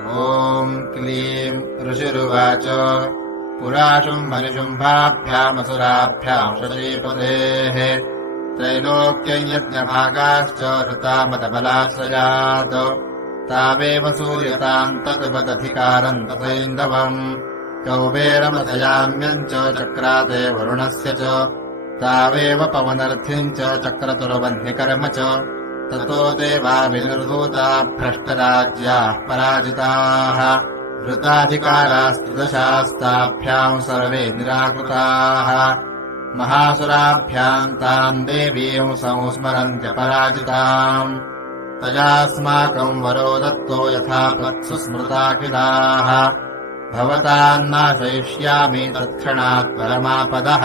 ॐ क्लीं ऋषिरुवाच पुराशुम्भनिशुम्भाभ्यामसुराभ्याम् शचीपतेः त्रैलोक्ययज्ञभागाश्च ऋतामदबलाश्रयात् तावेव सूयताम् तद्वदधिकारम् तथैन्दवम् कौबेरमथयाम्यम् च चक्राते वरुणस्य च तावेव पवनर्थिम् च चक्रतुर्वह्निकर्म च ततो देवा विनिर्धूता भ्रष्टराज्याः पराजिताः वृताधिकारास्तुदशास्ताभ्याम् सर्वे निराकृताः महासुराभ्याम् ताम् देवीम् संस्मरन्त्यपराजिताम् तयास्माकम् वरो दत्तो यथा सुस्मृताखिलाः भवतान्नाशयिष्यामि तत्क्षणात् परमापदः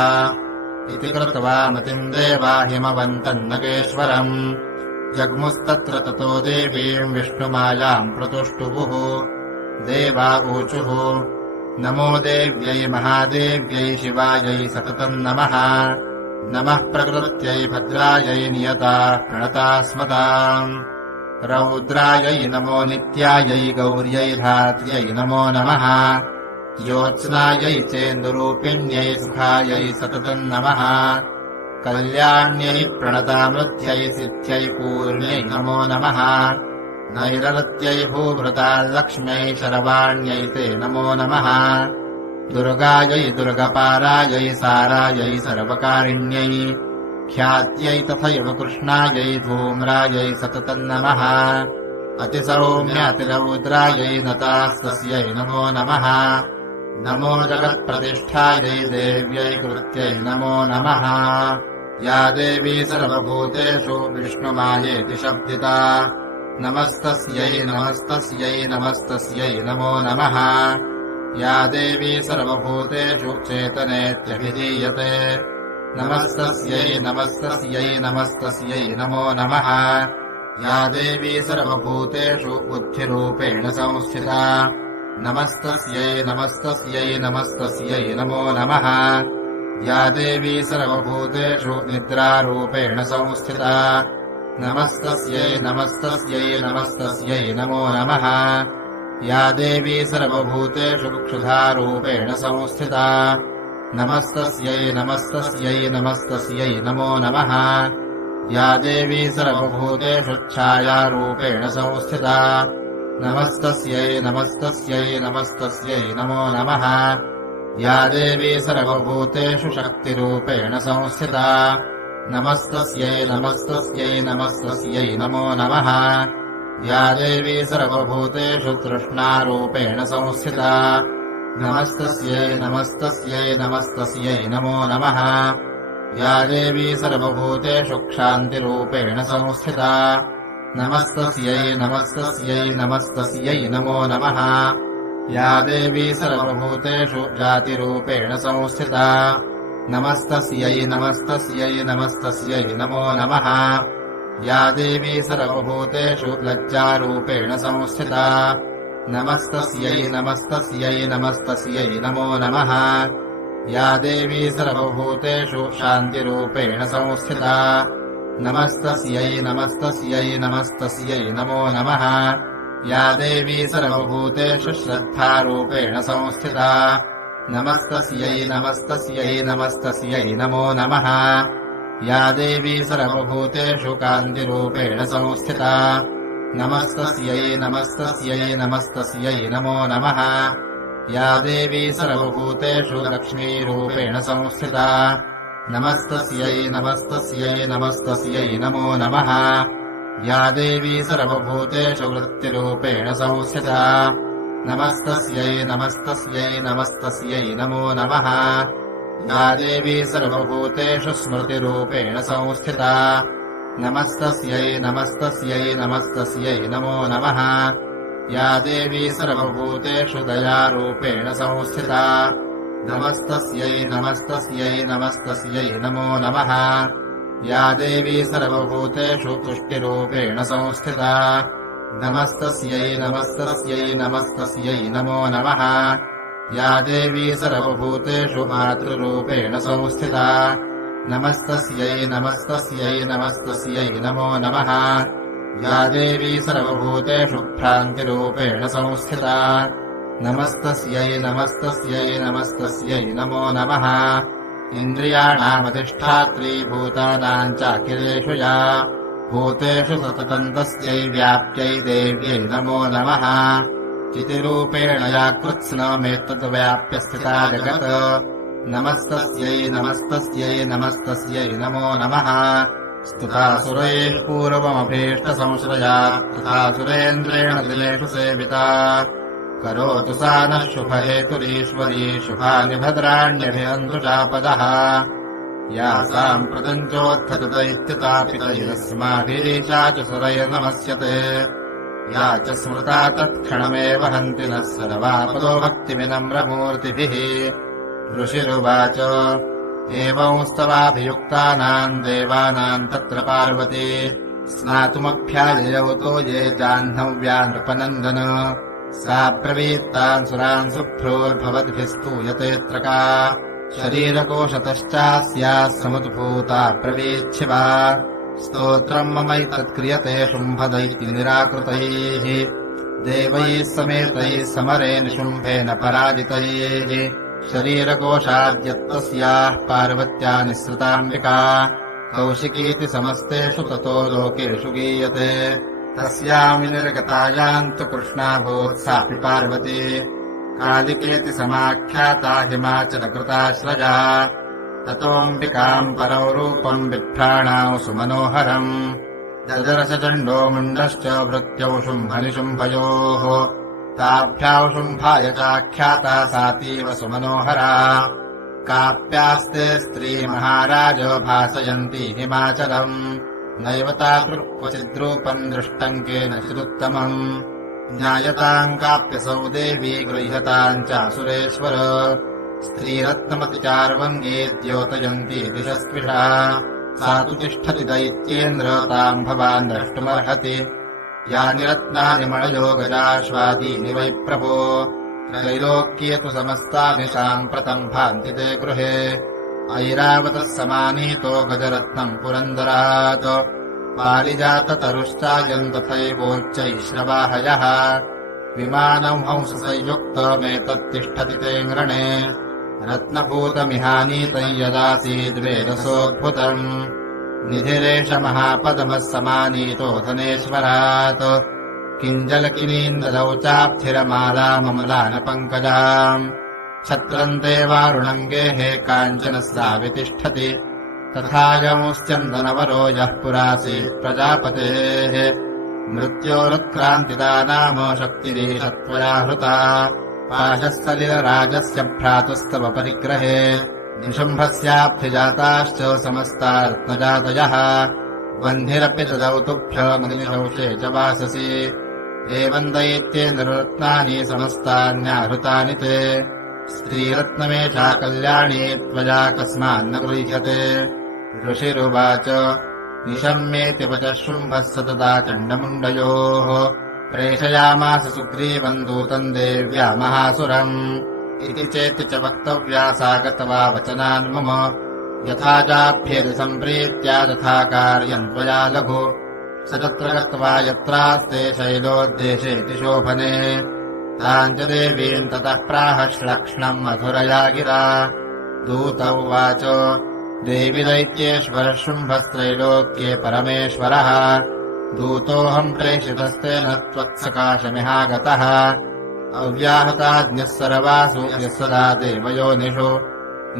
इति कृत्वा मतिम् देवा हिमवन्तम् नगेश्वरम् जग्मुस्तत्र ततो देवीम् विष्णुमायाम् प्रतुष्टुवुः देवा ऊचुः नमो देव्यै महादेव्यै शिवायै सततम् नमः नमः प्रकृत्यै भद्रायै नियता प्रणता स्मताम् रौद्रायै नमो नित्यायै गौर्यै धात्र्यै नमो नमः ज्योत्स्नायै चेन्दुरूपिण्यै सुखायै सततम् नमः कल्याण्यै प्रणतामृत्यै सिद्ध्यै पूर्ण्यै नमो नमः नैरृत्यै भूभृताल्लक्ष्म्यै शरवाण्यै ते नमो नमः दुर्गायै दुर्गपारायै सारायै सर्वकारिण्यै ख्यात्यै तथैव कृष्णायै धूम्रायै सततम् नमः अतिसौम्यातिरौद्रायै नतास्तस्यै नमो नमः नमो जगत्प्रतिष्ठायै देव्यै कृत्यै नमो नमः या देवी सर्वभूतेषु विष्णुमायेति शब्दिता नमस्तस्यै नमस्तस्यै नमस्तस्यै नमो नमः या देवी सर्वभूतेषु चेतनेत्यभिधीयते नमस्तस्यै नमस्तस्यै नमस्तस्यै नमो नमः या देवी सर्वभूतेषु बुद्धिरूपेण संस्थिता नमस्तस्यै नमस्तस्यै नमस्तस्यै नमो नमः या देवी सर्वभूतेषु निद्रारूपेण संस्थिता नमस्तस्यै नमस्तस्यै नमस्तस्यै नमो नमः या देवी सर्वभूतेषु क्षुधारूपेण संस्थिता नमस्तस्यै नमस्तस्यै नमस्तस्यै नमो नमः या देवी सर्वभूतेषु छायारूपेण संस्थिता नमस्तस्यै नमस्तस्यै नमस्तस्यै नमो नमः या देवी सर्वभूतेषु शक्तिरूपेण संस्थिता नमस्तस्यै नमस्तस्यै नमस्तस्यै नमो नमः या देवी सर्वभूतेषु तृष्णारूपेण संस्थिता नमस्तस्यै नमस्तस्यै नमस्तस्यै नमो नमः या देवी सर्वभूतेषु क्षान्तिरूपेण संस्थिता नमस्तस्यै नमस्तस्यै नमस्तस्यै नमो नमः या देवी सर्वभूतेषु जातिरूपेण संस्थिता नमस्तस्यै नमस्तस्यै नमस्तस्यै नमो नमः या देवी सर्वभूतेषु लज्जारूपेण संस्थिता नमस्तस्यै नमस्तस्यै नमस्तस्यै नमो नमः या देवी सर्वभूतेषु शान्तिरूपेण संस्थिता नमस्तस्यै नमस्तस्यै नमस्तस्यै नमो नमः या देवी सर्वभूतेषु श्रद्धारूपेण संस्थिता नमस्तस्यै नमस्तस्यै नमस्तस्यै नमो नमः या देवी सर्वभूतेषु कान्तिरूपेण संस्थिता नमस्तस्यै नमस्तस्यै नमस्तस्यै नमो नमः या देवी सर्वभूतेषु लक्ष्मीरूपेण संस्थिता नमस्तस्यै नमस्तस्यै नमस्तस्यै नमो नमः या देवी सर्वभूतेषु वृत्तिरूपेण संस्थिता नमस्तस्यै नमस्तस्यै नमस्तस्यै नमो नमः या देवी सर्वभूतेषु स्मृतिरूपेण संस्थिता नमस्तस्यै नमस्तस्यै नमस्तस्यै नमो नमः या देवी सर्वभूतेषु दयारूपेण संस्थिता नमस्तस्यै नमस्तस्यै नमस्तस्यै नमो नमः या देवी सर्वभूतेषु तुष्टिरूपेण संस्थिता नमस्तस्यै नमस्तस्यै नमस्तस्यै नमो नमः या देवी सर्वभूतेषु मातृरूपेण संस्थिता नमस्तस्यै नमस्तस्यै नमस्तस्यै नमो नमः या देवी सर्वभूतेषु भ्रान्तिरूपेण संस्थिता नमस्तस्यै नमस्तस्यै नमस्तस्यै नमो नमः इन्द्रियाणामधिष्ठात्री भूतानाम् चाखिलेषु या भूतेषु सततम् तस्यै व्याप्त्यै देव्यै नमो नमः चितिरूपेण या कृत्स्नमेतत् व्याप्य स्थिता जगत् नमस्तस्यै नमस्तस्यै नमस्तस्यै नमो नमः स्तुतासुरैः पूर्वमभीष्टसंश्रया तथा सुरेन्द्रेण दिनेषु सेविता करोतु सा नः शुभहेतुरीश्वरी शुभानि भद्राण्यभिहन्तु चापदः या साम्प्रपञ्चोत्थतदैत्यतापितैरस्माभिरीशा च सुरैर्नमस्यते या च स्मृता तत्क्षणमेव हन्ति नः सर्वापदो भक्तिविनम्रमूर्तिभिः ऋषिरुवाच एवंस्तवाभियुक्तानाम् देवानाम् तत्र पार्वती स्नातुमभ्याजयौतो ये जाह्नव्या नृपनन्दन सा ब्रवीत्तान् सुरान् सुभ्रोर्भवद्भिस्तूयतेऽत्र का शरीरकोशतश्चास्याः समुद्भूता ब्रवीच्छिवा स्तोत्रम् ममैतत्क्रियते शुम्भदैत्यनिराकृतैः देवैः समेतैः समरे निशुम्भेन पराजितैः शरीरकोशाद्यत्तस्याः पार्वत्या निःसृताम्बिका कौशिकीति समस्तेषु ततो लोकेषु गीयते तस्याम् विनिर्गतायाम् तु कृष्णाभूत् सापि पार्वती कालिकेति समाख्याता हिमाचलकृताश्रजा ततोऽम्बिकाम् परौ रूपम् बिभ्राणाौ सुमनोहरम् ददरसचण्डो मुण्डश्च भृत्यौ शुम्भनिशुम्भयोः ताभ्याौ शुम्भाय चाख्याता सातीव सुमनोहरा काप्यास्ते स्त्री महाराज भासयन्ती हिमाचलम् नैव तादृक्क्वचिद्रूपम् दृष्टम् केन चिदुत्तमम् ज्ञायताम् काप्यसौ देवी गृह्यताम् चासुरेश्वर स्त्रीरत्नमतिचार्वङ्गी द्योतयन्ती दिशस्पृशा सा तु तिष्ठति दैत्येन्द्र ताम् भवान् द्रष्टुमर्हति यानि रत्नानि मणयो गजाश्वादीनि वै प्रभो त्रैलोक्ये तु समस्तानि साम्प्रतम् भान्ति ते गृहे ऐरावतः समानीतो गजरत्नम् पुरन्दरात् पारिजाततरुश्चायम् तथैवोच्चैश्रवाहयः विमानम् हंससंयुक्तमेतत्तिष्ठति तेऽङ्गणे रत्नभूतमिहानीतम् यदासीद्वेदसोद्भुतम् निधिरेष महापदमः समानीतो धनेश्वरात् किञ्जलकिनीन्दलौ चाब्धिरमालाममलानपङ्कजाम् छत्रन्ते वारुणङ्गेः काञ्चन सा वितिष्ठति तथायमुश्चन्दनवरो यः पुरासीत् प्रजापतेः मृत्योरुत्क्रान्तिदा नाम शक्तिरीशत्वया हृता पाशस्थलिलराजस्य भ्रातुस्तव परिग्रहे निशुम्भस्याब्धिजाताश्च समस्ता रत्नजातयः वह्निरपि ददौ तुभ्यमग्निशौचे च वाससि एवम् दैत्येन्द्ररत्नानि समस्तान्याहृतानि ते स्त्रीरत्नमेषा कल्याणी त्वया कस्मान्न गृह्यते ऋषिरुवाच निशम्येति वचः शुम्भः सतता चण्डमुण्डयोः प्रेषयामास सुग्रीवम् दूतम् देव्या महासुरम् इति चेति च वक्तव्या सा गतवा वचनान् मम यथा चाभ्येति सम्प्रीत्या तथा कार्यम् त्वया लघु स तत्र गत्वा यत्रास्ते शैलोद्देशेति शोभने ताम् च देवीम् ततः प्राह श्लक्ष्णम् मधुरया गिरा दूत उवाच देवि दैत्येश्वरः शुम्भस्त्रैलोक्ये परमेश्वरः दूतोऽहम् प्रेषितस्तेन त्वत्सकाशमिहागतः अव्याहताज्ञः सर्वासु यः सदा देवयोनिषु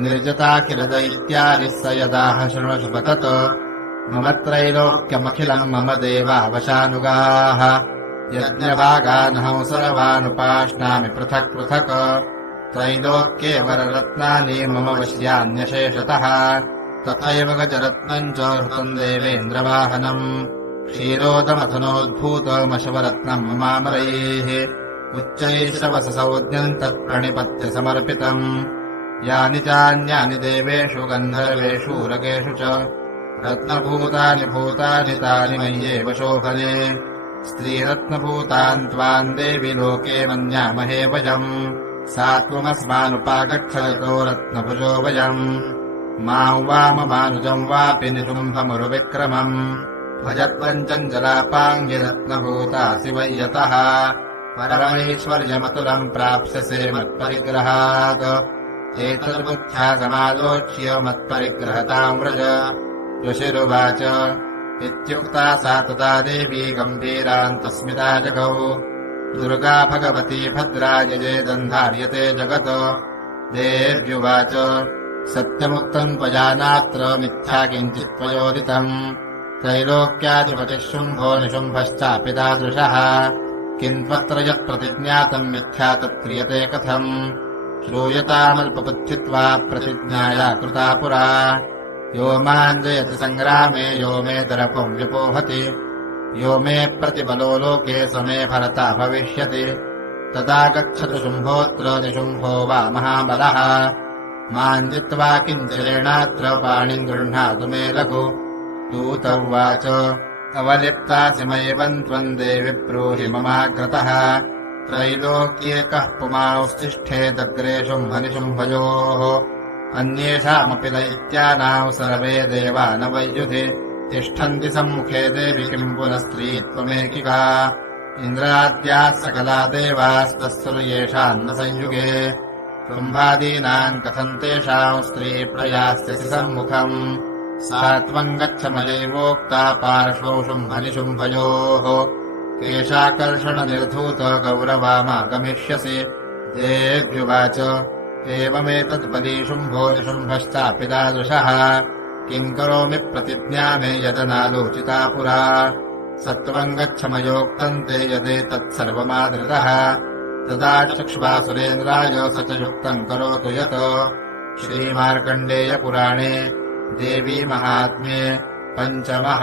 निर्जता किल दैत्यादिः स यदाह शृणुषु पतत् मम त्रैलोक्यमखिलम् मम देवावशानुगाः यज्ञभागानहं सर्वानुपाश्नामि पृथक् पृथक् त्रैलोक्ये वररत्नानि मम वश्यान्यशेषतः तथैव गजरत्नम् च हृतम् देवेन्द्रवाहनम् क्षीरोदमथनोद्भूतमशवरत्नम् ममामरैः उच्चैश्रवससौज्ञम् तत्प्रणिपत्य समर्पितम् यानि चान्यानि देवेषु गन्धर्वेषु उरगेषु च रत्नभूतानि भूतानि तानि मय्येव शोभने स्त्रीरत्नभूतान् त्वाम् देवि लोके मन्यामहे वयम् सा त्वमस्मानुपागच्छतो रत्नभुजो वयम् माम् वाममानुजम् वापि निशुम्भमुरुविक्रमम् भजत्वञ्चम् जलापाङ्गिरत्नभूतासि वै यतः परमैश्वर्यमतुलम् प्राप्स्यसे मत्परिग्रहात् एतद्बुद्ध्या समालोच्य मत्परिग्रहताम् व्रज ऋषिरुवाच इत्युक्ता सा तदा देवी गम्भीरान्तस्मिता जगौ दुर्गा भगवती भद्रा यजेदन्धार्यते जगत् देव्युवाच सत्यमुक्तम् त्वयानात्र मिथ्या किञ्चित् त्वयोदितम् त्रैलोक्याधिपतिः शुम्भो निशुम्भश्चापि तादृशः किन्त्वत्र यत्प्रतिज्ञातम् मिथ्या तत्क्रियते कथम् श्रूयतामल्पबुद्धित्वा प्रतिज्ञाया कृता पुरा यो माम् जयति सङ्ग्रामे यो मे दर्पम् विपोहति यो मे प्रतिबलो लोके स मे भरता भविष्यति तदा गच्छतु शुम्भोऽत्र निशुम्भो वा महाबलः माम् जित्वा किञ्चिरेणात्र पाणिम् गृह्णातु मे लघु दूत उवाच अवलिप्तासिमैवम् त्वम् देवि ब्रूहि ममाग्रतः त्रैलोक्येकः पुमांस्तिष्ठेदग्रे शुम्भनिशुम्भयोः अन्येषामपि दैत्यानाम् सर्वे देवा न वैयुधि तिष्ठन्ति सम्मुखे देवि किम् पुनः स्त्री त्वमेकिका इन्द्राद्याः सकला देवास्तस्सु येषाम् न संयुगे शुम्भादीनाम् कथम् तेषाम् स्त्री प्रयास्यसि सम्मुखम् सा त्वम् गच्छ मयैवोक्ता पार्श्वौ शुम्भनिशुम्भयोः केशाकर्षणनिर्धूत गौरवामागमिष्यसि देव्युवाच एवमेतत्पदी शुम्भो निशुम्भश्चापि तादृशः किम् करोमि प्रतिज्ञा मे यदनालोचिता पुरा सत्त्वम् गच्छ मयोक्तम् ते यदेतत्सर्वमादृतः तदा चक्ष्वा सुरेन्द्राय स च युक्तम् करोतु यत् श्रीमार्कण्डेयपुराणे देवी महात्म्ये पञ्चमः।